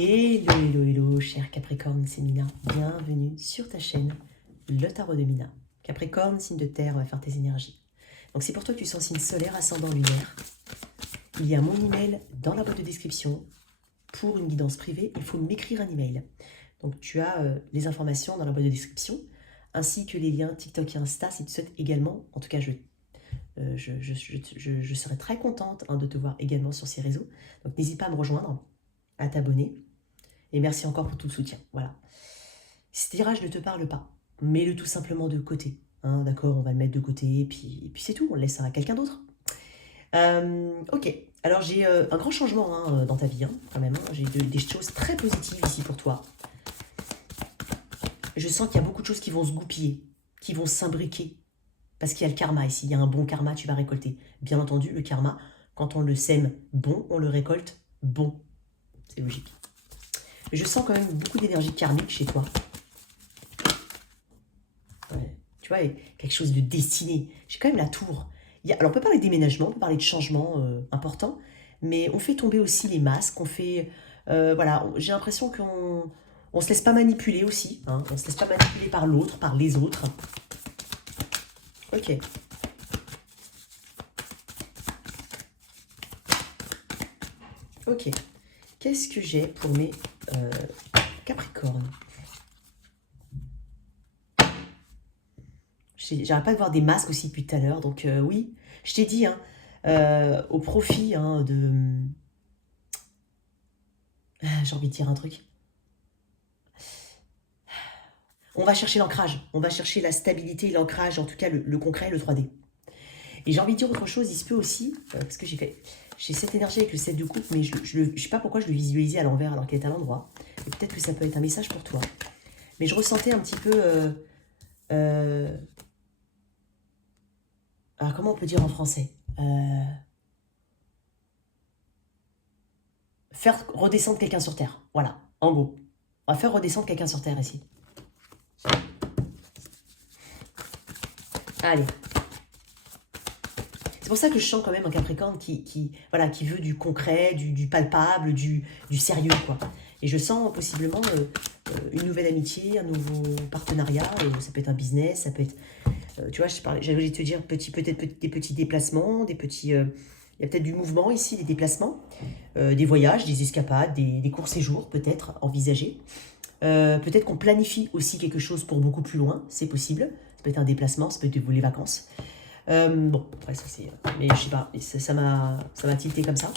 Hello, hello, hello, cher Capricorne, c'est Mina. Bienvenue sur ta chaîne, le tarot de Mina. Capricorne, signe de terre, on va faire tes énergies. Donc c'est pour toi que tu sens signe solaire, ascendant lunaire. Il y a mon email dans la boîte de description. Pour une guidance privée, il faut m'écrire un email. Donc tu as les informations dans la boîte de description, ainsi que les liens TikTok et Insta si tu souhaites également. En tout cas, je serai très contente de te voir également sur ces réseaux. Donc n'hésite pas à me rejoindre, à t'abonner. Et merci encore pour tout le soutien. Voilà. Ce tirage ne te parle pas. Mets-le tout simplement de côté. Hein, d'accord, on va le mettre de côté et puis c'est tout. On le laisse à quelqu'un d'autre. Ok. Alors j'ai un grand changement dans ta vie, quand même. J'ai des choses très positives ici pour toi. Je sens qu'il y a beaucoup de choses qui vont se goupiller, qui vont s'imbriquer. Parce qu'il y a le karma ici. Il y a un bon karma, tu vas récolter. Bien entendu, le karma, quand on le sème bon, on le récolte bon. C'est logique. Mais je sens quand même beaucoup d'énergie karmique chez toi. Ouais. Tu vois, quelque chose de destiné. J'ai quand même la tour. Alors, on peut parler de déménagement, on peut parler de changements importants, mais on fait tomber aussi les masques, on fait... voilà, j'ai l'impression qu'on ne se laisse pas manipuler aussi. Hein, on ne se laisse pas manipuler par l'autre, par les autres. Ok. Ok. Qu'est-ce que j'ai pour mes Capricornes? J'arrête pas de voir des masques aussi depuis tout à l'heure. Donc oui, je t'ai dit, au profit de... j'ai envie de dire un truc. On va chercher l'ancrage. On va chercher la stabilité, l'ancrage, en tout cas le concret, le 3D. Et j'ai envie de dire autre chose, il se peut aussi, parce que j'ai cette énergie avec le 7 de coupe, mais je ne sais pas pourquoi je le visualisais à l'envers alors qu'elle est à l'endroit. Et peut-être que ça peut être un message pour toi. Mais je ressentais un petit peu... alors comment on peut dire en français faire redescendre quelqu'un sur Terre. Voilà, en gros. On va faire redescendre quelqu'un sur Terre ici. Allez. C'est pour ça que je sens quand même un Capricorne qui veut du concret, du palpable, du sérieux, quoi. Et je sens possiblement une nouvelle amitié, un nouveau partenariat. Ça peut être un business, ça peut être... tu vois, j'avais envie de te dire peut-être des petits déplacements, des petits... il y a peut-être du mouvement ici, des déplacements, des voyages, des escapades, des courts séjours peut-être envisagés. Peut-être qu'on planifie aussi quelque chose pour beaucoup plus loin, c'est possible. Ça peut être un déplacement, ça peut être les vacances. Bon, après ça c'est... Mais je sais pas, ça m'a tilté comme ça.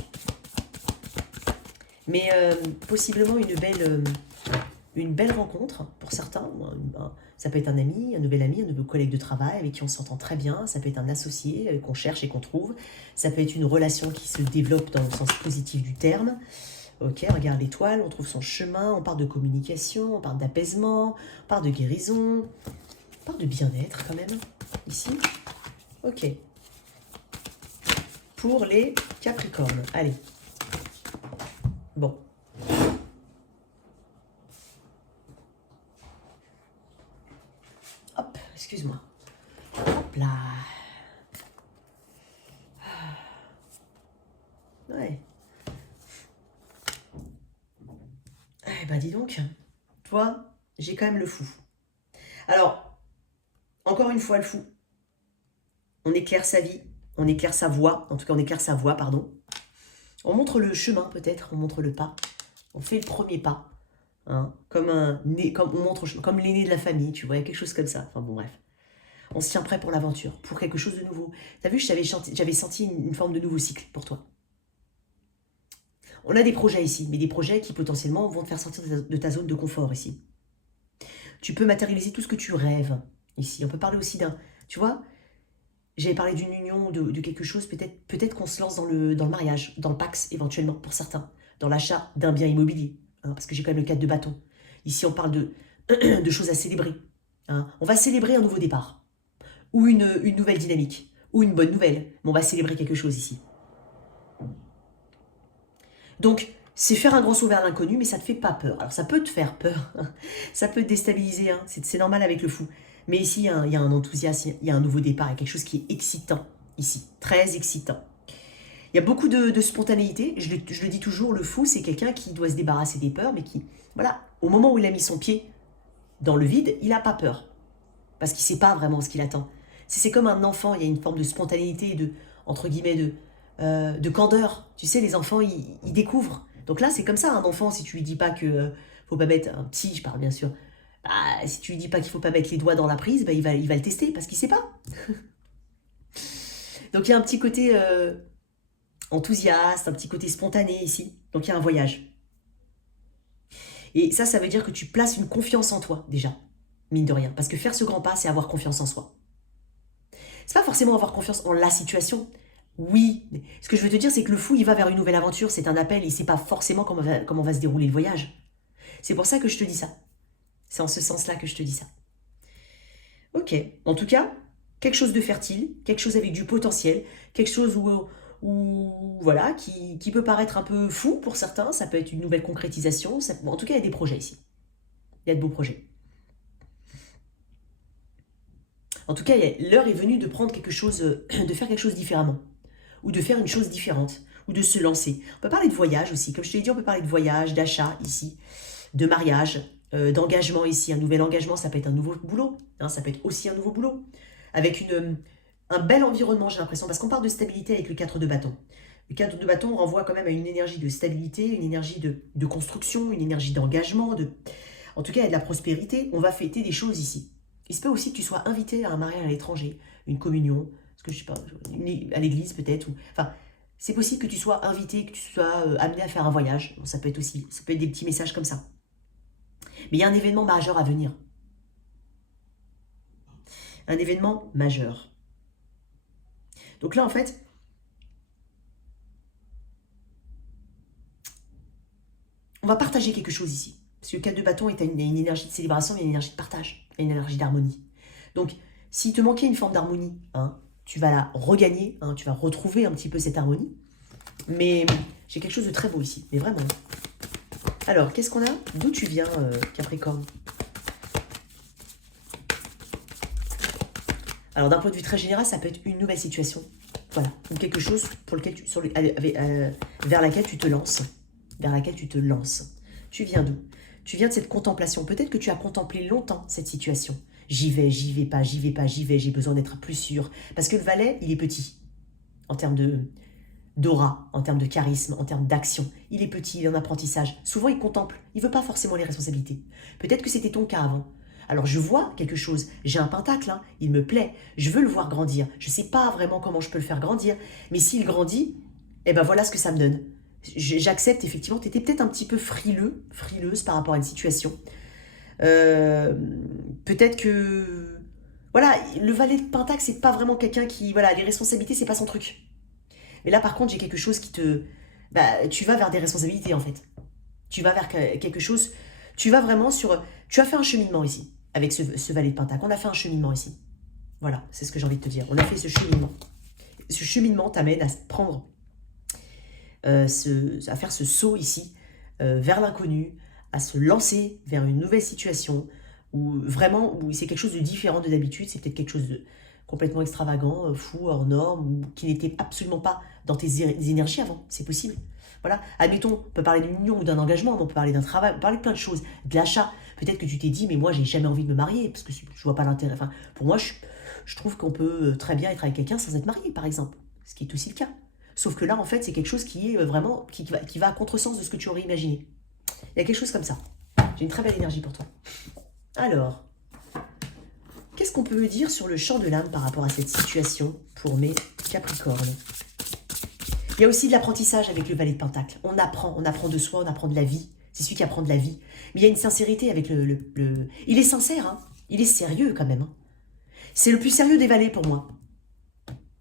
Mais possiblement une belle rencontre pour certains. Ça peut être un ami, un nouveau collègue de travail avec qui on s'entend très bien. Ça peut être un associé qu'on cherche et qu'on trouve. Ça peut être une relation qui se développe dans le sens positif du terme. Ok, regarde l'étoile, on trouve son chemin, on parle de communication, on parle d'apaisement, on parle de guérison, on parle de bien-être quand même, ici. Ok. Pour les Capricornes, allez. Bon. Hop, excuse-moi. Hop là. Ouais. Eh ben dis donc, toi, j'ai quand même le fou. Alors, encore une fois le fou. On éclaire sa vie, on éclaire sa voie, en tout cas on éclaire sa voie, pardon. On montre le chemin peut-être, on montre le pas. On fait le premier pas. Hein, comme l'aîné de la famille, tu vois, quelque chose comme ça. Enfin bon, bref. On se tient prêt pour l'aventure, pour quelque chose de nouveau. T'as vu, j'avais senti une forme de nouveau cycle pour toi. On a des projets ici, mais des projets qui potentiellement vont te faire sortir de ta zone de confort ici. Tu peux matérialiser tout ce que tu rêves ici. On peut parler aussi d'un... Tu vois, j'avais parlé d'une union, de quelque chose, peut-être qu'on se lance dans le mariage, dans le Pax éventuellement pour certains, dans l'achat d'un bien immobilier, hein, parce que j'ai quand même le cadre de bâton. Ici, on parle de choses à célébrer. Hein. On va célébrer un nouveau départ, ou une nouvelle dynamique, ou une bonne nouvelle, mais on va célébrer quelque chose ici. Donc, c'est faire un grand saut vers l'inconnu, mais ça ne te fait pas peur. Alors, ça peut te faire peur, ça peut te déstabiliser, hein. C'est normal avec le fou. Mais ici, il y a un enthousiasme, il y a un nouveau départ, il y a quelque chose qui est excitant, ici, très excitant. Il y a beaucoup de spontanéité. Je le dis toujours, le fou, c'est quelqu'un qui doit se débarrasser des peurs, mais qui, voilà, au moment où il a mis son pied dans le vide, il n'a pas peur. Parce qu'il ne sait pas vraiment ce qu'il attend. C'est comme un enfant, il y a une forme de spontanéité, de, entre guillemets, de candeur. Tu sais, les enfants, ils découvrent. Donc là, c'est comme ça, un enfant, si tu lui dis pas que faut pas mettre, un petit, je parle bien sûr, bah, si tu lui dis pas qu'il faut pas mettre les doigts dans la prise, bah, il va le tester, parce qu'il sait pas. Donc il y a un petit côté enthousiaste, un petit côté spontané ici. Donc il y a un voyage. Et ça veut dire que tu places une confiance en toi, déjà, mine de rien. Parce que faire ce grand pas, c'est avoir confiance en soi. C'est pas forcément avoir confiance en la situation. Oui, mais ce que je veux te dire, c'est que le fou, il va vers une nouvelle aventure, c'est un appel, il sait pas forcément comment va se dérouler le voyage. C'est pour ça que je te dis ça. C'est en ce sens-là que je te dis ça. Ok, en tout cas, quelque chose de fertile, quelque chose avec du potentiel, quelque chose voilà, qui peut paraître un peu fou pour certains, ça peut être une nouvelle concrétisation, en tout cas, il y a des projets ici. Il y a de beaux projets. En tout cas, l'heure est venue de prendre quelque chose, de faire quelque chose différemment, ou de faire une chose différente, ou de se lancer. On peut parler de voyage aussi, comme je te l'ai dit, on peut parler de voyage, d'achat ici, de mariage, d'engagement ici. Un nouvel engagement, ça peut être un nouveau boulot, hein, ça peut être aussi un nouveau boulot, avec un bel environnement, j'ai l'impression, parce qu'on parle de stabilité avec le 4 de bâton. Le 4 de bâton renvoie quand même à une énergie de stabilité, une énergie de construction, une énergie d'engagement, en tout cas, il y a de la prospérité. On va fêter des choses ici. Il se peut aussi que tu sois invité à un mariage à l'étranger, une communion, parce que je sais pas, à l'église peut-être. Enfin, c'est possible que tu sois invité, que tu sois amené à faire un voyage. Bon, ça peut être des petits messages comme ça. Mais il y a un événement majeur à venir. Un événement majeur. Donc là, en fait, on va partager quelque chose ici. Parce que le 4 de bâton est une énergie de célébration, il y a une énergie de partage, il y a une énergie d'harmonie. Donc, s'il te manquait une forme d'harmonie, hein, tu vas la regagner, hein, tu vas retrouver un petit peu cette harmonie. Mais j'ai quelque chose de très beau ici, mais vraiment. Alors, qu'est-ce qu'on a? D'où tu viens, Capricorne? Alors, d'un point de vue très général, ça peut être une nouvelle situation. Voilà, ou quelque chose pour lequel vers laquelle tu te lances. Vers laquelle tu te lances. Tu viens d'où? Tu viens de cette contemplation. Peut-être que tu as contemplé longtemps cette situation. J'y vais pas, j'y vais pas, j'y vais, j'ai besoin d'être plus sûr. Parce que le valet, il est petit en termes d'aura, en termes de charisme, en termes d'action. Il est petit, il est en apprentissage. Souvent, il contemple. Il veut pas forcément les responsabilités. Peut-être que c'était ton cas avant. Alors, je vois quelque chose. J'ai un pentacle, hein, il me plaît. Je veux le voir grandir. Je ne sais pas vraiment comment je peux le faire grandir. Mais s'il grandit, eh ben voilà ce que ça me donne. J'accepte, effectivement, tu étais peut-être un petit peu frileuse par rapport à une situation. Peut-être que... Voilà, le valet de pentacle, c'est pas vraiment quelqu'un qui... Voilà, les responsabilités, c'est pas son truc. Mais là, par contre, j'ai quelque chose qui te... Bah, tu vas vers des responsabilités, en fait. Tu vas vers quelque chose... Tu vas vraiment sur... Tu as fait un cheminement ici, avec ce valet de pentacle. On a fait un cheminement ici. Voilà, c'est ce que j'ai envie de te dire. On a fait ce cheminement. Ce cheminement t'amène à prendre... à faire ce saut ici, vers l'inconnu, à se lancer vers une nouvelle situation, où vraiment, où c'est quelque chose de différent de d'habitude, c'est peut-être quelque chose de complètement extravagant, fou, hors norme, ou qui n'était absolument pas dans tes énergies avant, c'est possible. Voilà, admettons, on peut parler d'une union ou d'un engagement, on peut parler d'un travail, on peut parler de plein de choses, de l'achat. Peut-être que tu t'es dit, mais moi, j'ai jamais envie de me marier, parce que je vois pas l'intérêt. Enfin, pour moi, je trouve qu'on peut très bien être avec quelqu'un sans être marié, par exemple, ce qui est aussi le cas. Sauf que là, en fait, c'est quelque chose qui est vraiment, qui va à contresens de ce que tu aurais imaginé. Il y a quelque chose comme ça. J'ai une très belle énergie pour toi. Alors, qu'est-ce qu'on peut me dire sur le champ de l'âme par rapport à cette situation pour mes Capricornes? Il y a aussi de l'apprentissage avec le valet de pentacle. On apprend de soi, on apprend de la vie. C'est celui qui apprend de la vie. Mais il y a une sincérité avec Il est sincère, hein. Il est sérieux quand même. Hein. C'est le plus sérieux des valets pour moi.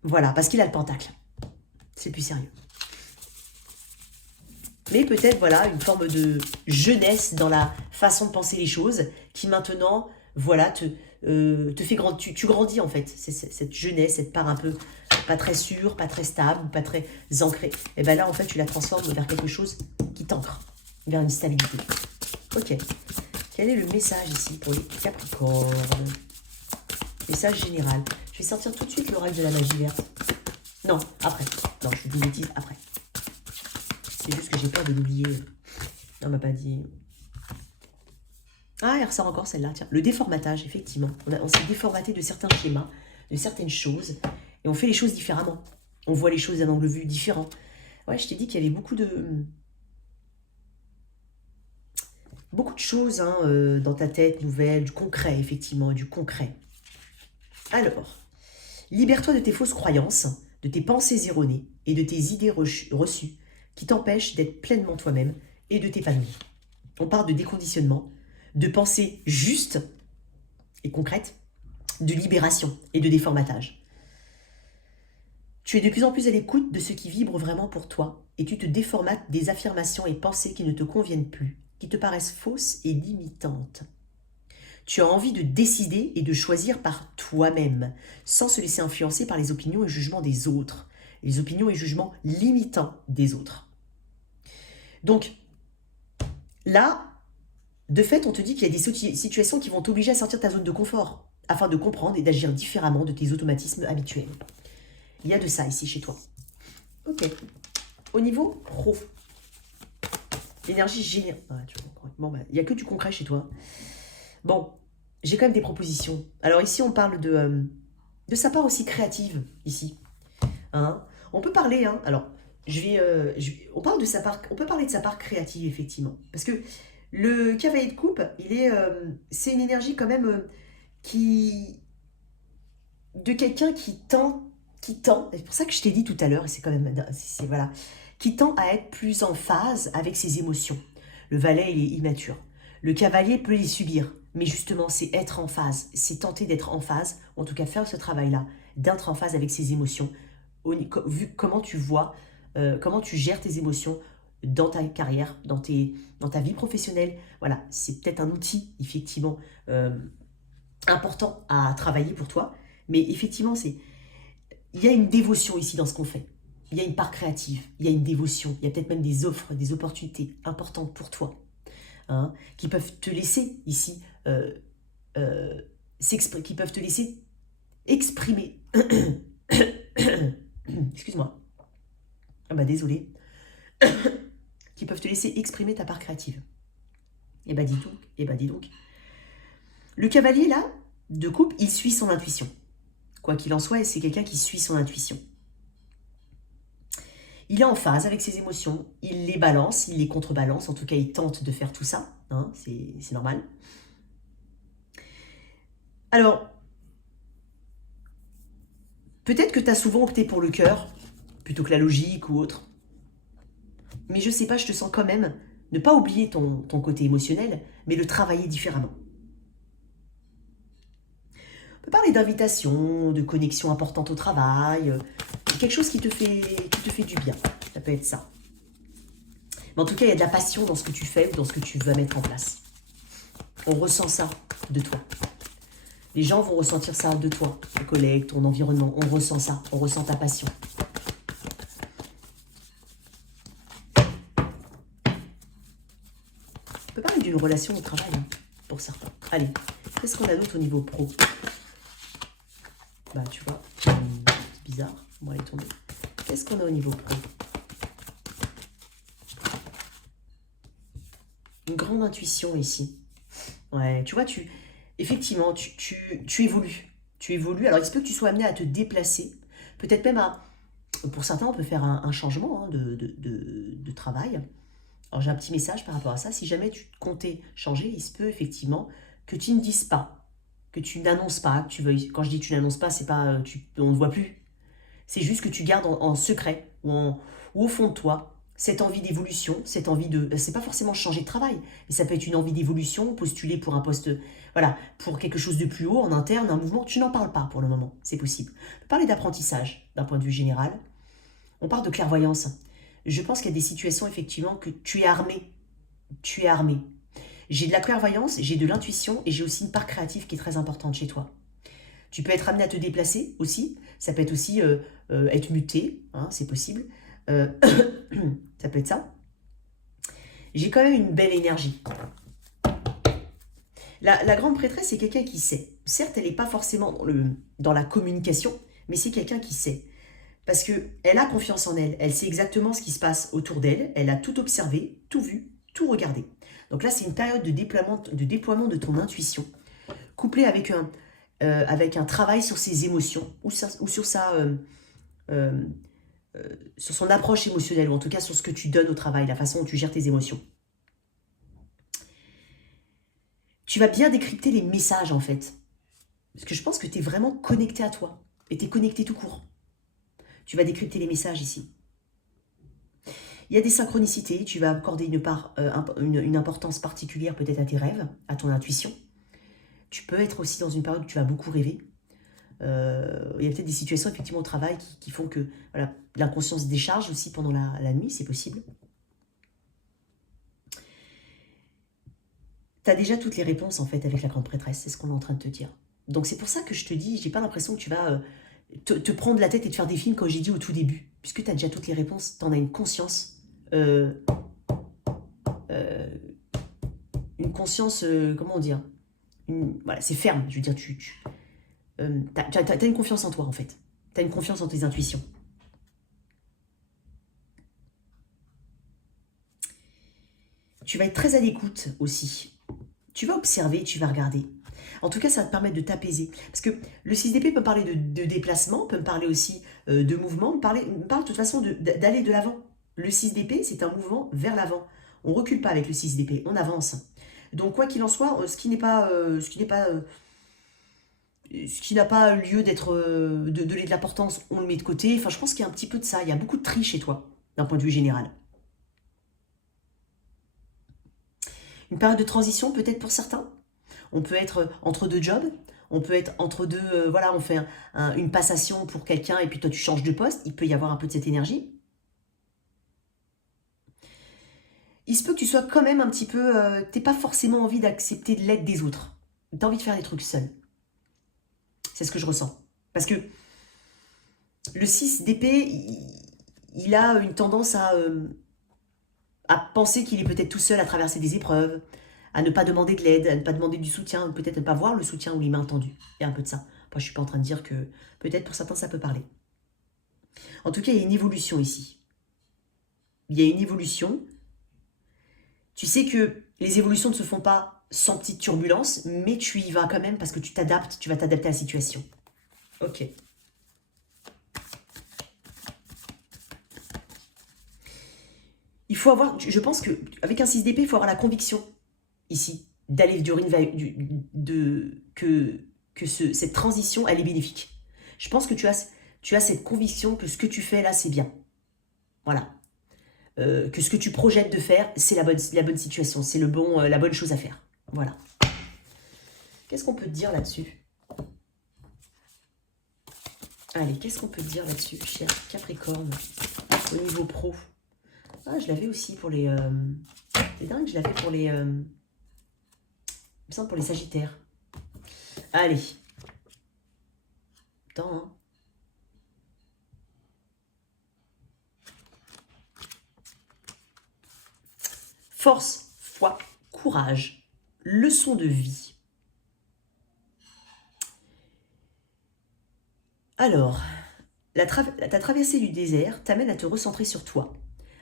Voilà, parce qu'il a le pentacle. C'est le plus sérieux. Mais peut-être, voilà, une forme de jeunesse dans la façon de penser les choses qui maintenant, voilà, te fait grandir. Tu grandis en fait. C'est cette jeunesse, cette part un peu pas très sûre, pas très stable, pas très ancrée. Et bien là, en fait, tu la transformes vers quelque chose qui t'ancre, vers une stabilité. Ok. Quel est le message ici pour les Capricornes? Message général. Je vais sortir tout de suite l'oracle de la magie verte. Non, après. Non, je vous dis une bêtise après. C'est juste que j'ai peur de l'oublier. On m'a pas dit... Ah, elle ressort encore celle-là, tiens. Le déformatage, effectivement. On s'est déformaté de certains schémas, de certaines choses, et on fait les choses différemment. On voit les choses d'un angle de vue différent. Ouais, je t'ai dit qu'il y avait beaucoup de choses hein, dans ta tête nouvelle, du concret, effectivement, du concret. Alors, libère-toi de tes fausses croyances, de tes pensées erronées et de tes idées reçues qui t'empêchent d'être pleinement toi-même et de t'épanouir. On parle de déconditionnement, de pensées justes et concrètes, de libération et de déformatage. Tu es de plus en plus à l'écoute de ce qui vibre vraiment pour toi et tu te déformates des affirmations et pensées qui ne te conviennent plus, qui te paraissent fausses et limitantes. Tu as envie de décider et de choisir par toi-même, sans se laisser influencer par les opinions et jugements des autres, les opinions et jugements limitants des autres. Donc, là, de fait, on te dit qu'il y a des situations qui vont t'obliger à sortir de ta zone de confort, afin de comprendre et d'agir différemment de tes automatismes habituels. Il y a de ça ici chez toi. Ok. Au niveau pro, l'énergie générale. Ah, bon, il n'y a que du concret chez toi. Bon, j'ai quand même des propositions. Alors ici, on parle de sa part aussi créative, ici. Hein, on peut parler, hein, alors, on peut parler de sa part créative, effectivement. Parce que le cavalier de coupe, c'est une énergie quand même de quelqu'un qui tend, c'est pour ça que je t'ai dit tout à l'heure, et c'est quand même, voilà, qui tend à être plus en phase avec ses émotions. Le valet, il est immature. Le cavalier peut les subir, mais justement, c'est être en phase, c'est tenter d'être en phase, ou en tout cas faire ce travail-là, d'être en phase avec ses émotions, vu comment tu vois, comment tu gères tes émotions dans ta carrière, dans ta vie professionnelle. Voilà, c'est peut-être un outil, effectivement, important à travailler pour toi, mais effectivement, il y a une dévotion ici dans ce qu'on fait. Il y a une part créative, il y a une dévotion, il y a peut-être même des offres, des opportunités importantes pour toi, hein, qui peuvent te laisser ici qui peuvent te laisser exprimer. Excuse-moi. Ah bah désolé. Qui peuvent te laisser exprimer ta part créative. Et bah dis donc. Le cavalier là, de coupe, il suit son intuition. Quoi qu'il en soit, c'est quelqu'un qui suit son intuition. Il est en phase avec ses émotions, il les balance, il les contrebalance, en tout cas il tente de faire tout ça, hein, c'est normal. Alors, peut-être que tu as souvent opté pour le cœur, plutôt que la logique ou autre. Mais je sais pas, je te sens quand même ne pas oublier ton côté émotionnel, mais le travailler différemment. On peut parler d'invitation, de connexion importante au travail, quelque chose qui te fait du bien. Ça peut être ça. Mais en tout cas, il y a de la passion dans ce que tu fais ou dans ce que tu vas mettre en place. On ressent ça de toi. Les gens vont ressentir ça de toi, tes collègues, ton environnement. On ressent ça, on ressent ta passion. On peut parler d'une relation au travail, hein, pour certains. Allez, qu'est-ce qu'on a d'autre au niveau pro? Bah, tu vois, c'est bizarre. Bon, elle est tombée. Qu'est-ce qu'on a au niveau pro? Une grande intuition ici. Ouais, tu vois, effectivement, tu évolues. Tu évolues. Alors, il se peut que tu sois amené à te déplacer. Peut-être même pour certains, on peut faire un changement hein, de travail. Alors, j'ai un petit message par rapport à ça. Si jamais tu comptais changer, il se peut effectivement que tu ne dises pas, que tu n'annonces pas, que tu veuilles. Quand je dis que tu n'annonces pas, c'est pas on ne voit plus. C'est juste que tu gardes en secret ou au fond de toi cette envie d'évolution, cette envie de... C'est pas forcément changer de travail, mais ça peut être une envie d'évolution, postuler pour un poste, voilà, pour quelque chose de plus haut, en interne, un mouvement. Tu n'en parles pas pour le moment, c'est possible. On peut parler d'apprentissage d'un point de vue général. On parle de clairvoyance. Je pense qu'il y a des situations, effectivement, que tu es armé. Tu es armé. J'ai de la clairvoyance, j'ai de l'intuition et j'ai aussi une part créative qui est très importante chez toi. Tu peux être amené à te déplacer aussi. Ça peut être aussi être muté, hein, c'est possible. Ça peut être ça. J'ai quand même une belle énergie. La grande prêtresse, c'est quelqu'un qui sait. Certes, elle n'est pas forcément dans la communication, mais c'est quelqu'un qui sait. Parce qu'elle a confiance en elle. Elle sait exactement ce qui se passe autour d'elle. Elle a tout observé, tout vu, tout regardé. Donc là, c'est une période de déploiement de ton intuition, couplée avec un travail sur ses émotions ou sur sur son approche émotionnelle, ou en tout cas sur ce que tu donnes au travail, la façon dont tu gères tes émotions. Tu vas bien décrypter les messages, en fait. Parce que je pense que tu es vraiment connecté à toi. Et tu es connecté tout court. Tu vas décrypter les messages ici. Il y a des synchronicités. Tu vas accorder une importance particulière peut-être à tes rêves, à ton intuition. Tu peux être aussi dans une période où tu vas beaucoup rêver. Il y a peut-être des situations effectivement au travail qui font que voilà, l'inconscience décharge aussi pendant la nuit, c'est possible. Tu as déjà toutes les réponses en fait avec la grande prêtresse, c'est ce qu'on est en train de te dire. Donc c'est pour ça que je te dis, j'ai pas l'impression que tu vas te prendre la tête et te faire des films comme j'ai dit au tout début, puisque tu as déjà toutes les réponses, tu en as une conscience, une conscience, comment dire, voilà, c'est ferme, je veux dire, tu as une confiance en toi en fait, tu as une confiance en tes intuitions. Tu vas être très à l'écoute aussi. Tu vas observer, tu vas regarder. En tout cas, ça va te permettre de t'apaiser. Parce que le 6 d'épée peut me parler de déplacement, peut me parler aussi de mouvement, me parle de toute façon d'aller de l'avant. Le 6 d'épée, c'est un mouvement vers l'avant. On ne recule pas avec le 6 d'épée, on avance. Donc, quoi qu'il en soit, ce qui n'a pas lieu d'être de donner de l'importance, on le met de côté. Enfin, je pense qu'il y a un petit peu de ça. Il y a beaucoup de tri chez toi, d'un point de vue général. Une période de transition, peut-être pour certains. On peut être entre deux jobs. On peut être entre deux... voilà, on fait une passation pour quelqu'un et puis toi, tu changes de poste. Il peut y avoir un peu de cette énergie. Il se peut que tu sois quand même un petit peu... t'aies pas forcément envie d'accepter de l'aide des autres. Tu as envie de faire des trucs seul. C'est ce que je ressens. Parce que le 6 d'épée, il a une tendance à penser qu'il est peut-être tout seul à traverser des épreuves, à ne pas demander de l'aide, à ne pas demander du soutien, peut-être à ne pas voir le soutien ou les mains tendues. Il y a un peu de ça. Moi, je ne suis pas en train de dire que peut-être pour certains, ça peut parler. En tout cas, il y a une évolution ici. Il y a une évolution. Tu sais que les évolutions ne se font pas sans petite turbulence, mais tu y vas quand même parce que tu t'adaptes, tu vas t'adapter à la situation. Ok. Il faut avoir, je pense qu'avec un 6 d'épée, il faut avoir la conviction, ici, d'aller cette transition, elle est bénéfique. Je pense que tu as cette conviction que ce que tu fais là, c'est bien. Voilà. Que ce que tu projettes de faire, c'est la bonne situation, c'est la bonne chose à faire. Voilà. Qu'est-ce qu'on peut te dire là-dessus? Allez, qu'est-ce qu'on peut te dire là-dessus, cher Capricorne, au niveau pro? Ah, je l'avais aussi pour les... C'est dingue, je l'avais pour les... il me semble pour les Sagittaires. Allez. Attends, hein. Force, foi, courage, leçon de vie. Alors, ta traversée du désert t'amène à te recentrer sur toi,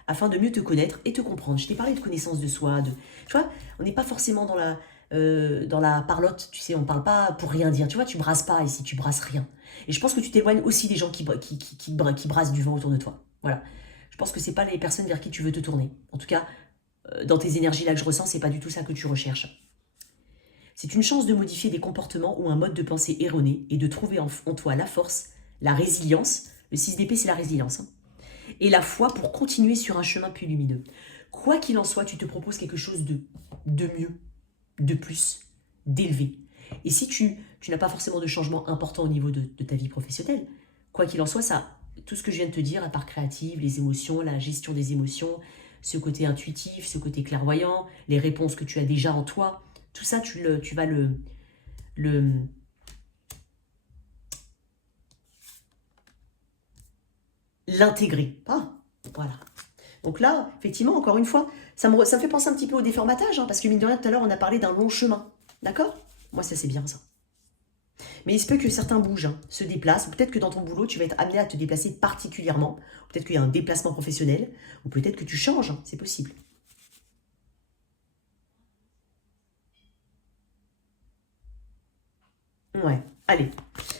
afin de mieux te connaître et te comprendre. Je t'ai parlé de connaissance de soi. Tu vois, on n'est pas forcément dans la parlotte, tu sais, on ne parle pas pour rien dire. Tu vois, tu brasses pas ici, tu brasses rien. Et je pense que tu t'éloignes aussi des gens qui brassent du vent autour de toi. Voilà. Je pense que ce n'est pas les personnes vers qui tu veux te tourner. En tout cas, dans tes énergies là que je ressens, c'est pas du tout ça que tu recherches. C'est une chance de modifier des comportements ou un mode de pensée erroné et de trouver en toi la force, la résilience. Le 6 d'épée, c'est la résilience. Hein, et la foi pour continuer sur un chemin plus lumineux. Quoi qu'il en soit, tu te proposes quelque chose de mieux, de plus, d'élevé. Et si tu n'as pas forcément de changement important au niveau de ta vie professionnelle, quoi qu'il en soit, ça, tout ce que je viens de te dire, la part créative, les émotions, la gestion des émotions, ce côté intuitif, ce côté clairvoyant, les réponses que tu as déjà en toi, tout ça, tu vas l'intégrer. Ah, voilà. Donc là, effectivement, encore une fois, ça me fait penser un petit peu au déformatage, hein, parce que mine de rien, tout à l'heure, on a parlé d'un long chemin. D'accord? Moi, ça, c'est bien ça. Mais il se peut que certains bougent, hein, se déplacent. Peut-être que dans ton boulot, tu vas être amené à te déplacer particulièrement. Peut-être qu'il y a un déplacement professionnel. Ou peut-être que tu changes, hein, c'est possible. Ouais, allez.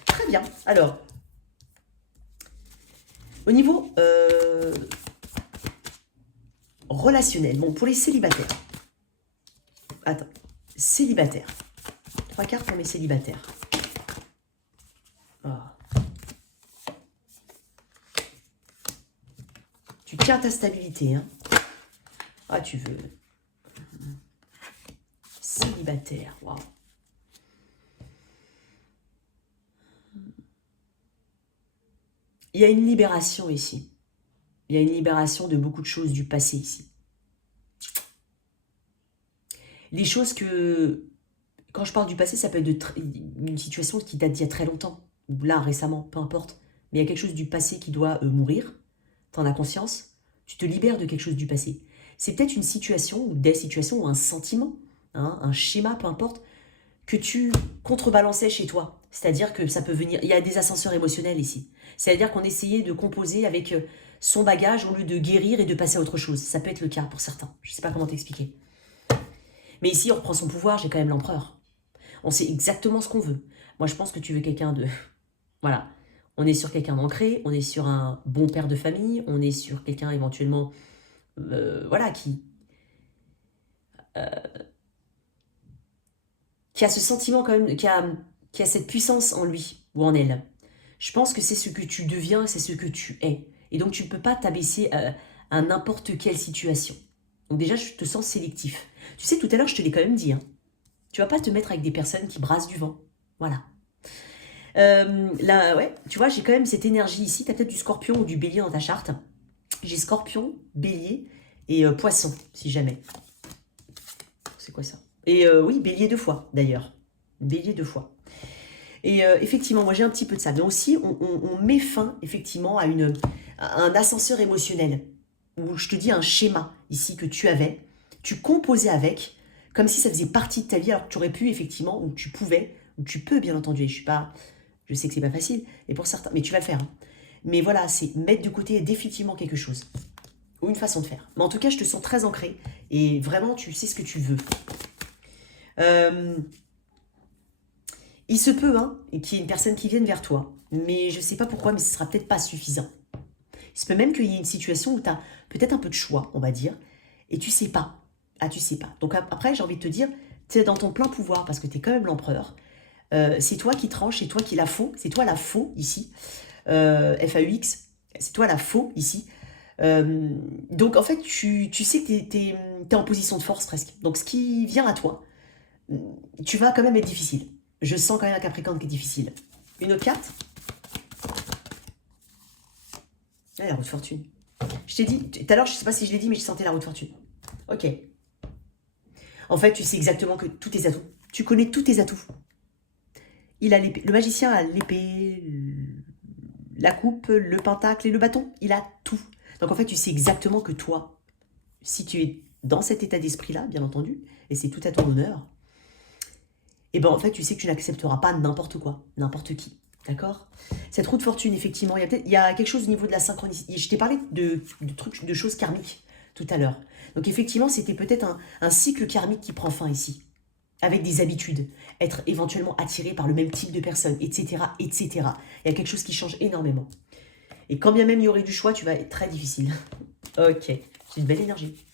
Très bien. Alors, au niveau relationnel, bon, pour les célibataires. Attends, célibataires. 3 cartes pour mes célibataires. Ah. Tu tiens ta stabilité, hein. Ah, tu veux. Célibataire, waouh. Il y a une libération ici. Il y a une libération de beaucoup de choses du passé ici. Les choses que... Quand je parle du passé, ça peut être une situation qui date d'il y a très longtemps. Ou là, récemment, peu importe. Mais il y a quelque chose du passé qui doit mourir. Tu en as conscience. Tu te libères de quelque chose du passé. C'est peut-être une situation, ou des situations, ou un sentiment, hein, un schéma, peu importe, que tu contrebalançais chez toi. C'est-à-dire que ça peut venir... Il y a des ascenseurs émotionnels ici. C'est-à-dire qu'on essayait de composer avec son bagage au lieu de guérir et de passer à autre chose. Ça peut être le cas pour certains. Je ne sais pas comment t'expliquer. Mais ici, on reprend son pouvoir, j'ai quand même l'empereur. On sait exactement ce qu'on veut. Moi, je pense que tu veux quelqu'un de... Voilà. On est sur quelqu'un d'ancré, on est sur un bon père de famille, on est sur quelqu'un éventuellement... voilà, qui a ce sentiment quand même, qui a cette puissance en lui ou en elle. Je pense que c'est ce que tu deviens, c'est ce que tu es. Et donc, tu ne peux pas t'abaisser à n'importe quelle situation. Donc déjà, je te sens sélectif. Tu sais, tout à l'heure, je te l'ai quand même dit. Hein. Tu vas pas te mettre avec des personnes qui brassent du vent. Voilà. Là, ouais, tu vois, j'ai quand même cette énergie ici. Tu as peut-être du scorpion ou du bélier dans ta charte. J'ai scorpion, bélier et poisson, si jamais. C'est quoi ça? Et oui, bélier 2 fois, d'ailleurs. Bélier 2 fois. Et effectivement, moi j'ai un petit peu de ça. Mais aussi, on met fin, effectivement, à un ascenseur émotionnel. Où je te dis un schéma, ici, que tu avais. Tu composais avec, comme si ça faisait partie de ta vie, alors que tu aurais pu, effectivement, ou tu pouvais, ou tu peux, bien entendu. Et je sais que c'est pas facile, et pour certains, mais tu vas le faire. Hein. Mais voilà, c'est mettre de côté définitivement quelque chose. Ou une façon de faire. Mais en tout cas, je te sens très ancré. Et vraiment, tu sais ce que tu veux. Il se peut hein, qu'il y ait une personne qui vienne vers toi. Mais je ne sais pas pourquoi, mais ce ne sera peut-être pas suffisant. Il se peut même qu'il y ait une situation où tu as peut-être un peu de choix, on va dire. Et tu sais pas. Ah, tu sais pas. Donc après, j'ai envie de te dire, tu es dans ton plein pouvoir parce que tu es quand même l'empereur. C'est toi qui tranches, c'est toi qui la faux. C'est toi la faux ici. FAUX. C'est toi la faux ici. Donc en fait, tu sais que tu es en position de force presque. Donc ce qui vient à toi, tu vas quand même être difficile. Je sens quand même un Capricorne qui est difficile. Une autre carte. Ah, la roue de fortune. Je t'ai dit, tout à l'heure, je ne sais pas si je l'ai dit, mais je sentais la roue de fortune. Ok. En fait, tu sais exactement que tous tes atouts. Tu connais tous tes atouts. Il a l'épée. Le magicien a l'épée, la coupe, le pentacle et le bâton. Il a tout. Donc en fait, tu sais exactement que toi, si tu es dans cet état d'esprit-là, bien entendu, et c'est tout à ton honneur, et ben en fait, tu sais que tu n'accepteras pas n'importe quoi, n'importe qui. D'accord? Cette roue de fortune, effectivement, il y a quelque chose au niveau de la synchronicité. Je t'ai parlé de trucs, de choses karmiques tout à l'heure. Donc effectivement, c'était peut-être un cycle karmique qui prend fin ici. Avec des habitudes, être éventuellement attiré par le même type de personnes, etc., etc. Il y a quelque chose qui change énormément. Et quand bien même il y aurait du choix, tu vas être très difficile. Ok, c'est une belle énergie.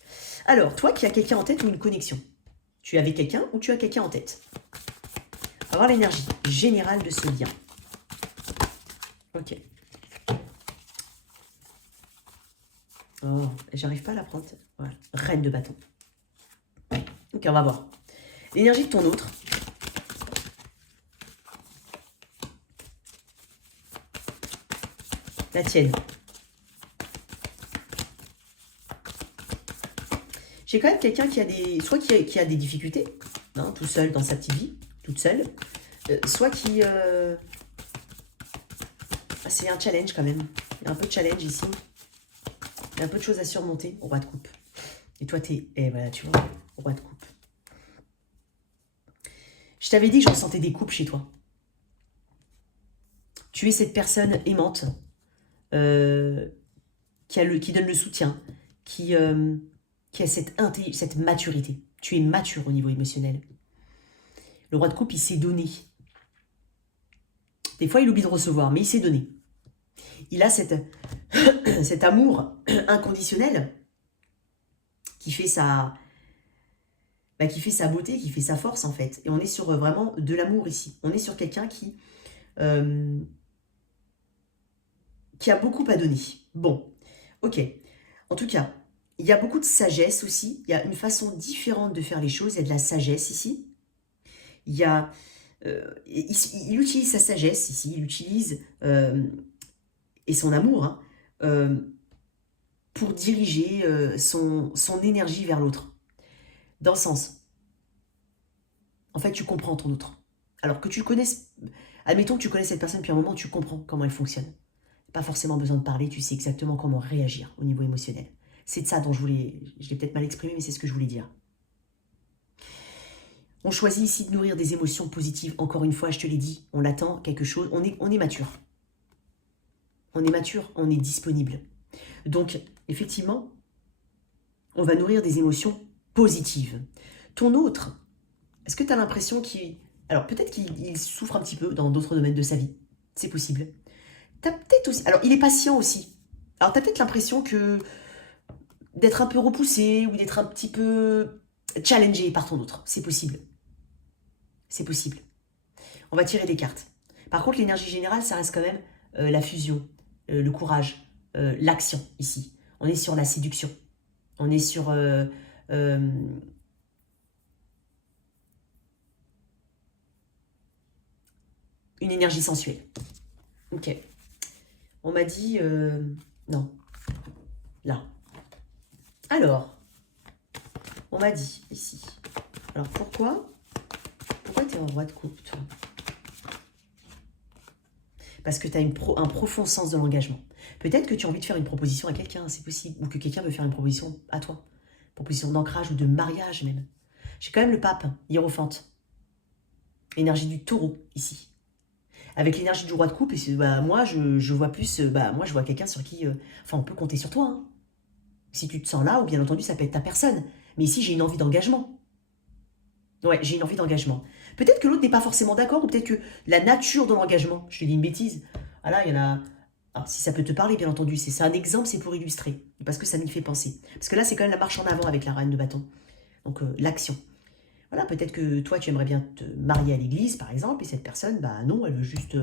Alors, toi qui as quelqu'un en tête ou une connexion, tu es avec quelqu'un ou tu as quelqu'un en tête? On va voir l'énergie générale de ce lien. Ok. Oh, j'arrive pas à la prendre. Voilà. Reine de bâton. Ok, on va voir. L'énergie de ton autre. La tienne. J'ai quand même quelqu'un qui a des... Soit qui a des difficultés, hein, tout seul dans sa petite vie, toute seule. Soit qui... C'est un challenge quand même. Il y a un peu de challenge ici. Il y a un peu de choses à surmonter. Roi de coupe. Et toi, t'es... Et voilà, tu vois, roi de coupe. Je t'avais dit que je ressentais des coupes chez toi. Tu es cette personne aimante qui donne le soutien, qui a cette maturité. Tu es mature au niveau émotionnel. Le roi de coupe, il s'est donné. Des fois, il oublie de recevoir, mais il s'est donné. Il a cet amour inconditionnel qui fait sa beauté, qui fait sa force en fait. Et on est sur vraiment de l'amour ici. On est sur quelqu'un qui a beaucoup à donner. Bon, ok. En tout cas, il y a beaucoup de sagesse aussi. Il y a une façon différente de faire les choses. Il y a de la sagesse ici. Il y a... il utilise sa sagesse ici. Il utilise... et son amour, hein, pour diriger son énergie vers l'autre. Dans le sens, en fait, tu comprends ton autre. Alors que tu connaisses, admettons que tu connais cette personne depuis un moment, tu comprends comment elle fonctionne. Pas forcément besoin de parler, tu sais exactement comment réagir au niveau émotionnel. C'est de ça dont je l'ai peut-être mal exprimé, mais c'est ce que je voulais dire. On choisit ici de nourrir des émotions positives. Encore une fois, je te l'ai dit, on attend quelque chose, on est mature. On est mature, on est disponible. Donc, effectivement, on va nourrir des émotions positives. Ton autre, est-ce que tu as l'impression qu'il... Alors, peut-être qu'il souffre un petit peu dans d'autres domaines de sa vie. C'est possible. T'as peut-être aussi... Alors, il est patient aussi. Alors, tu as peut-être l'impression que d'être un peu repoussé ou d'être un petit peu challengé par ton autre. C'est possible. C'est possible. On va tirer des cartes. Par contre, l'énergie générale, ça reste quand même la fusion, le courage, l'action ici. On est sur la séduction. On est sur... une énergie sensuelle. Ok. On m'a dit... non. Là. Alors, on m'a dit ici. Alors, pourquoi tu es en roi de coupe, toi? Parce que tu as un profond sens de l'engagement. Peut-être que tu as envie de faire une proposition à quelqu'un, c'est possible. Ou que quelqu'un veut faire une proposition à toi. Proposition d'ancrage ou de mariage même. J'ai quand même le pape, hiérophante. Énergie du taureau, ici. Avec l'énergie du roi de coupe, bah, moi, je vois plus... moi, je vois quelqu'un sur qui... Enfin, on peut compter sur toi. Hein. Si tu te sens là, ou bien entendu, ça peut être ta personne. Mais ici, j'ai une envie d'engagement. Ouais, j'ai une envie d'engagement. Peut-être que l'autre n'est pas forcément d'accord, ou peut-être que la nature de l'engagement, je te dis une bêtise. Ah là, il y en a... Alors, si ça peut te parler, bien entendu, c'est un exemple, c'est pour illustrer. Parce que ça m'y fait penser. Parce que là, c'est quand même la marche en avant avec la reine de bâton. Donc, l'action. Voilà, peut-être que toi, tu aimerais bien te marier à l'église, par exemple, et cette personne, bah non, elle veut juste...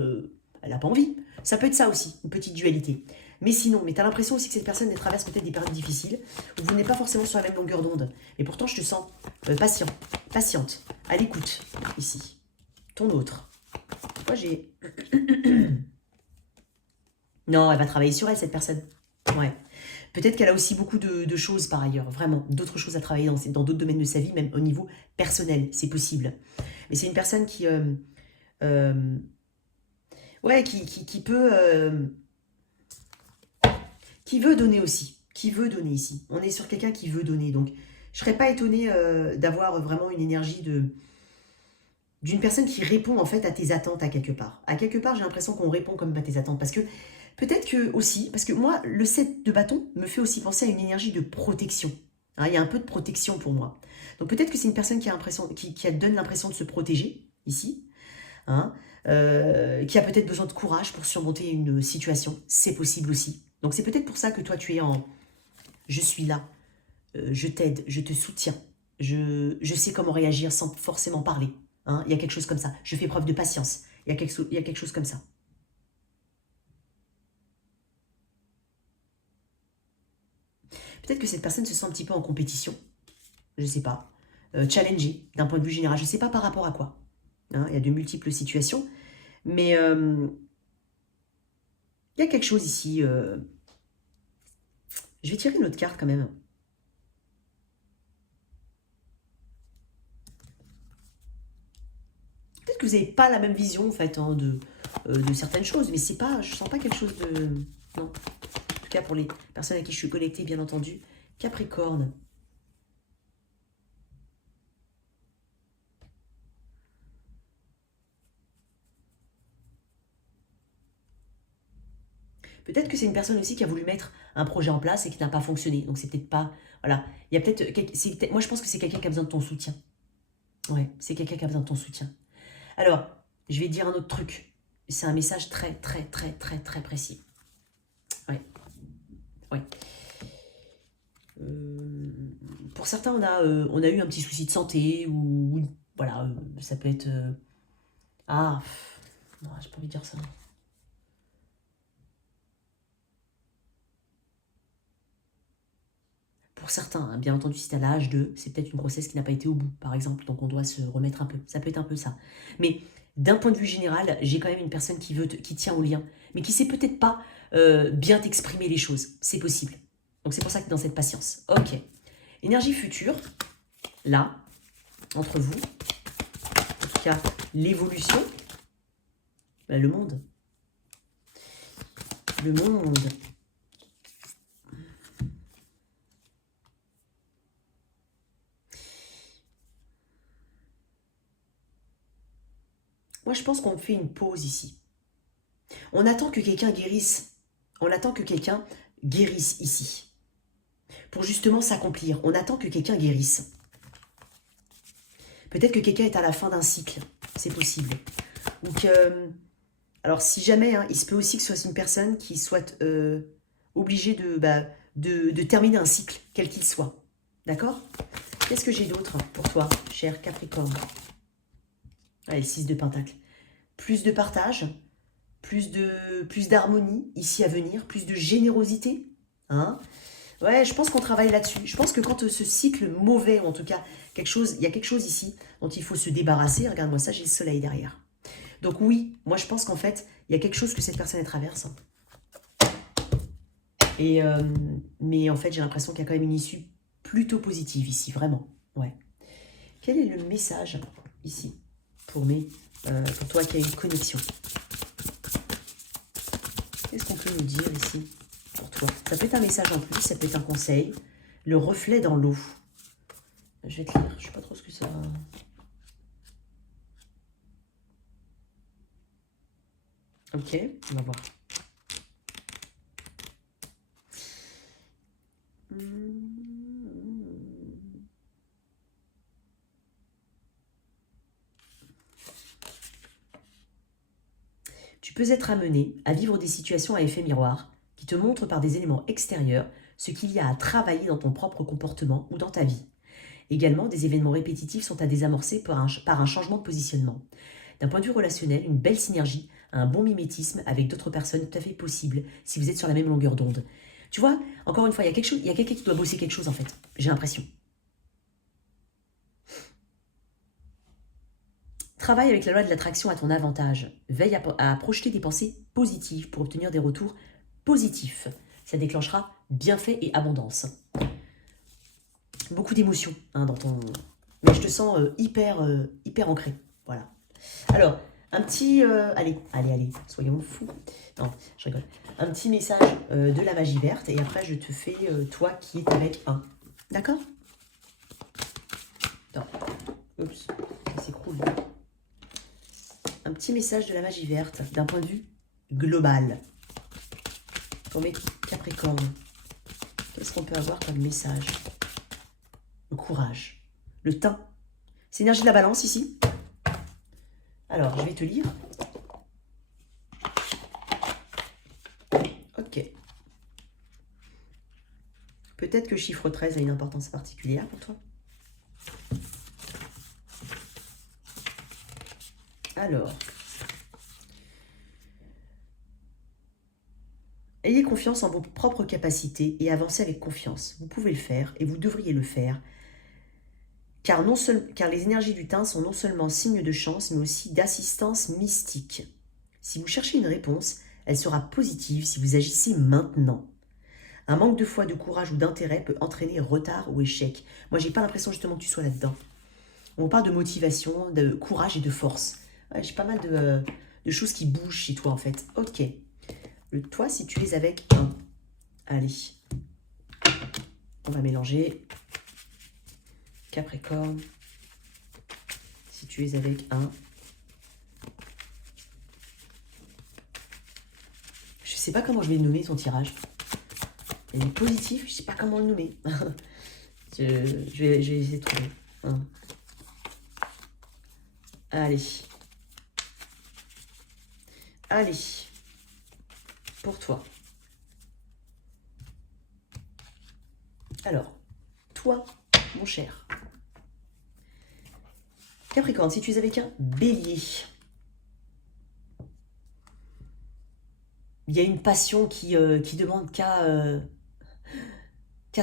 elle n'a pas envie. Ça peut être ça aussi, une petite dualité. Mais sinon, tu as l'impression aussi que cette personne elle traverse peut-être des périodes difficiles, où vous n'êtes pas forcément sur la même longueur d'onde. Et pourtant, je te sens patiente, à l'écoute, ici. Ton autre. Moi, j'ai... Non, elle va travailler sur elle, cette personne. Ouais. Peut-être qu'elle a aussi beaucoup de choses par ailleurs, vraiment, d'autres choses à travailler dans d'autres domaines de sa vie, même au niveau personnel, c'est possible. Mais c'est une personne qui... ouais, qui peut... qui veut donner aussi. Qui veut donner ici. On est sur quelqu'un qui veut donner. Donc, je ne serais pas étonnée d'avoir vraiment une énergie d'une personne qui répond en fait à tes attentes à quelque part. À quelque part, j'ai l'impression qu'on répond comme à tes attentes. Parce que peut-être que aussi, parce que moi, le 7 de bâton me fait aussi penser à une énergie de protection. Hein, il y a un peu de protection pour moi. Donc peut-être que c'est une personne qui donne l'impression de se protéger, ici. Hein, qui a peut-être besoin de courage pour surmonter une situation. C'est possible aussi. Donc c'est peut-être pour ça que toi, tu es en... Je suis là, je t'aide, je te soutiens. Je sais comment réagir sans forcément parler. Hein, il y a quelque chose comme ça. Je fais preuve de patience. Il y a quelque chose comme ça. Peut-être que cette personne se sent un petit peu en compétition. Je ne sais pas. Challengée, d'un point de vue général. Je ne sais pas par rapport à quoi. Hein, il y a de multiples situations. Mais il y a quelque chose ici. Je vais tirer une autre carte quand même. Peut-être que vous n'avez pas la même vision en fait hein, de certaines choses, mais c'est pas, je sens pas quelque chose de... Non. En tout cas pour les personnes à qui je suis connectée, bien entendu. Capricorne. Peut-être que c'est une personne aussi qui a voulu mettre un projet en place et qui n'a pas fonctionné. Donc c'est peut-être pas... Voilà. Il y a peut-être... Moi je pense que c'est quelqu'un qui a besoin de ton soutien. Ouais, c'est quelqu'un qui a besoin de ton soutien. Alors, je vais dire un autre truc. C'est un message très, très, très, très, très précis. Ouais. Ouais. Pour certains, on a eu un petit souci de santé ou voilà, ça peut être... ah, non, j'ai pas envie de dire ça. Pour certains, hein, bien entendu, si tu as l'âge de, c'est peut-être une grossesse qui n'a pas été au bout, par exemple, donc on doit se remettre un peu. Ça peut être un peu ça. Mais d'un point de vue général, j'ai quand même une personne qui tient au lien, mais qui sait peut-être pas bien t'exprimer les choses. C'est possible. Donc c'est pour ça que dans cette patience. Ok. Énergie future, là, entre vous, en tout cas, l'évolution, le monde. Le monde. Moi, je pense qu'on fait une pause ici. On attend que quelqu'un guérisse. On attend que quelqu'un guérisse ici. Pour justement s'accomplir. On attend que quelqu'un guérisse. Peut-être que quelqu'un est à la fin d'un cycle. C'est possible. Ou que... Alors, si jamais, hein, il se peut aussi que ce soit une personne qui soit obligée de terminer un cycle, quel qu'il soit. D'accord? Qu'est-ce que j'ai d'autre pour toi, cher Capricorne? Allez, 6 de Pentacle. Plus de partage, plus d'harmonie ici à venir, plus de générosité. Hein? Ouais, je pense qu'on travaille là-dessus. Je pense que quand ce cycle mauvais, ou en tout cas, il y a quelque chose ici dont il faut se débarrasser. Regarde-moi ça, j'ai le soleil derrière. Donc oui, moi je pense qu'en fait, il y a quelque chose que cette personne traverse. Mais en fait, j'ai l'impression qu'il y a quand même une issue plutôt positive ici, vraiment. Ouais. Quel est le message ici pour toi qui as une connexion? Qu'est-ce qu'on peut nous dire ici pour toi? Ça peut être un message en plus, ça peut être un conseil. Le reflet dans l'eau. Je vais te lire, je ne sais pas trop ce que ça... Ok, on va voir. Tu peux être amené à vivre des situations à effet miroir qui te montrent par des éléments extérieurs ce qu'il y a à travailler dans ton propre comportement ou dans ta vie. Également, des événements répétitifs sont à désamorcer par un changement de positionnement. D'un point de vue relationnel, une belle synergie, un bon mimétisme avec d'autres personnes est tout à fait possible si vous êtes sur la même longueur d'onde. Tu vois, encore une fois, il y a quelqu'un qui doit bosser quelque chose en fait, j'ai l'impression. Travaille avec la loi de l'attraction à ton avantage. Veille à projeter des pensées positives pour obtenir des retours positifs. Ça déclenchera bienfait et abondance. Beaucoup d'émotions dans ton... Mais je te sens hyper ancré. Voilà. Alors, un petit... allez, soyons fous. Non, je rigole. Un petit message de la magie verte et après je te fais toi qui es avec un. D'accord? Non. Oups, ça s'écroule. Un petit message de la magie verte d'un point de vue global. Pour mes Capricornes, qu'est-ce qu'on peut avoir comme message? Le courage, le teint. C'est l'énergie de la balance ici. Alors, je vais te lire. Ok. Peut-être que le chiffre 13 a une importance particulière pour toi. Alors, ayez confiance en vos propres capacités et avancez avec confiance. Vous pouvez le faire et vous devriez le faire. Car les énergies du teint sont non seulement signes de chance, mais aussi d'assistance mystique. Si vous cherchez une réponse, elle sera positive si vous agissez maintenant. Un manque de foi, de courage ou d'intérêt peut entraîner retard ou échec. Moi, j'ai pas l'impression justement que tu sois là-dedans. On parle de motivation, de courage et de force. Ouais, j'ai pas mal de choses qui bougent chez toi en fait. Ok. Toi, si tu es avec un. Allez. On va mélanger. Capricorne. Si tu es avec un. Je sais pas comment je vais le nommer, ton tirage. Il est positif, je sais pas comment le nommer. je vais essayer de trouver. Hein. Allez. Allez. Pour toi. Alors, toi, mon cher. Capricorne, si tu es avec un bélier, il y a une passion qui demande qu'à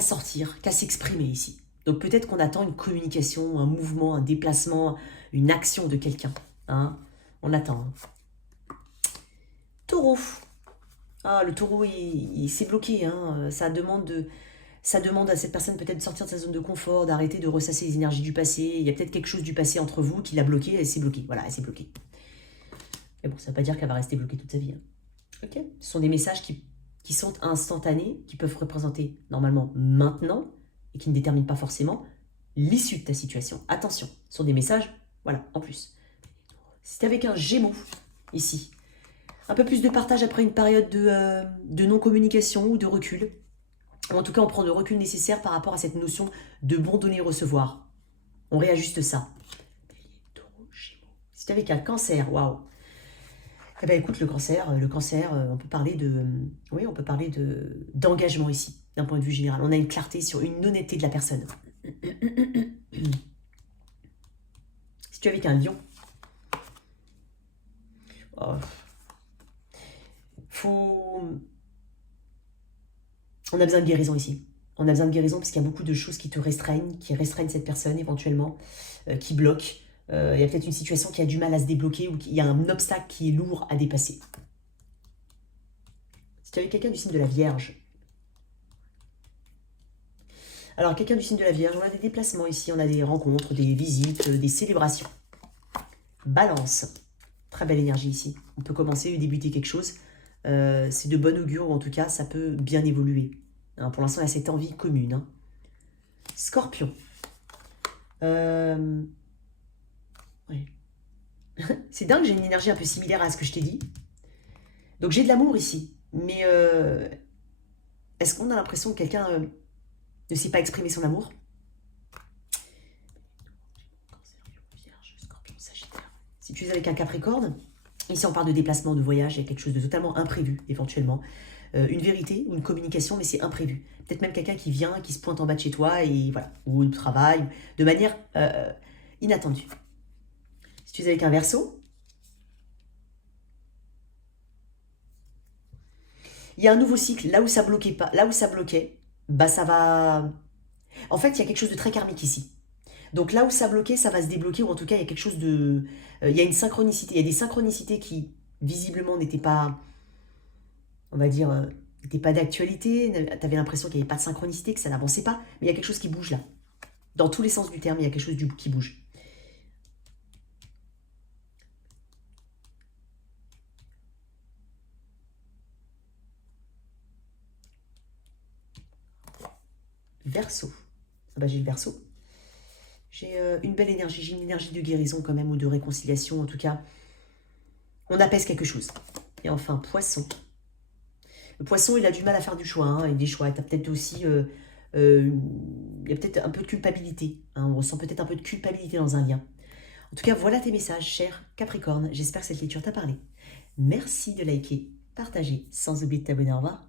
sortir, qu'à s'exprimer ici. Donc peut-être qu'on attend une communication, un mouvement, un déplacement, une action de quelqu'un. Hein, on attend. Taureau. Ah, le taureau, il s'est bloqué. Hein. Ça demande à cette personne peut-être de sortir de sa zone de confort, d'arrêter de ressasser les énergies du passé. Il y a peut-être quelque chose du passé entre vous qui l'a bloqué, elle s'est bloquée. Voilà, elle s'est bloquée. Mais bon, ça ne veut pas dire qu'elle va rester bloquée toute sa vie. Hein. Ok. Ce sont des messages qui sont instantanés, qui peuvent représenter normalement maintenant, et qui ne déterminent pas forcément l'issue de ta situation. Attention, ce sont des messages, voilà, en plus. Si tu es avec un Gémeaux, ici, un peu plus de partage après une période de non-communication ou de recul. Ou en tout cas, on prend le recul nécessaire par rapport à cette notion de bon donner-recevoir. On réajuste ça. Si tu es avec un Cancer, waouh. Eh bien, écoute, le cancer, on peut parler d'engagement ici, d'un point de vue général. On a une clarté sur une honnêteté de la personne. Si tu es avec un lion, on a besoin de guérison ici. On a besoin de guérison parce qu'il y a beaucoup de choses qui te restreignent, qui restreignent cette personne éventuellement, qui bloquent. Il y a peut-être une situation qui a du mal à se débloquer ou il y a un obstacle qui est lourd à dépasser. Si tu avais quelqu'un du signe de la Vierge. Alors, quelqu'un du signe de la Vierge, on a des déplacements ici, on a des rencontres, des visites, des célébrations. Balance. Très belle énergie ici. On peut commencer et débuter quelque chose. C'est de bon augure, ou en tout cas, ça peut bien évoluer. Hein, pour l'instant, il y a cette envie commune. Hein. Scorpion. Ouais. C'est dingue, j'ai une énergie un peu similaire à ce que je t'ai dit. Donc j'ai de l'amour ici. Mais est-ce qu'on a l'impression que quelqu'un ne sait pas exprimer son amour? Si tu es avec un Capricorne, ici on parle de déplacement, de voyage, il y a quelque chose de totalement imprévu éventuellement. Une vérité ou une communication, mais c'est imprévu. Peut-être même quelqu'un qui vient, qui se pointe en bas de chez toi, et voilà, ou au travail, de manière inattendue. Si tu es avec un Verseau, il y a un nouveau cycle, là où ça bloquait pas, là où ça bloquait, bah ça va. En fait, il y a quelque chose de très karmique ici. Donc là où ça bloquait, ça va se débloquer, ou en tout cas, il y a quelque chose de. Il y a une synchronicité, il y a des synchronicités qui, visiblement, n'étaient pas, on va dire, n'étaient pas d'actualité. Tu avais l'impression qu'il n'y avait pas de synchronicité, que ça n'avançait pas, mais il y a quelque chose qui bouge là. Dans tous les sens du terme, il y a quelque chose qui bouge. Verseau. Ah bah, j'ai le Verseau. J'ai une belle énergie, j'ai une énergie de guérison quand même, ou de réconciliation en tout cas. On apaise quelque chose. Et enfin, Poisson. Le Poisson, il a du mal à faire du choix, hein, et des choix. Tu as peut-être aussi... il y a peut-être un peu de culpabilité. Hein, on ressent peut-être un peu de culpabilité dans un lien. En tout cas, voilà tes messages, cher Capricorne. J'espère que cette lecture t'a parlé. Merci de liker, partager, sans oublier de t'abonner. Au revoir.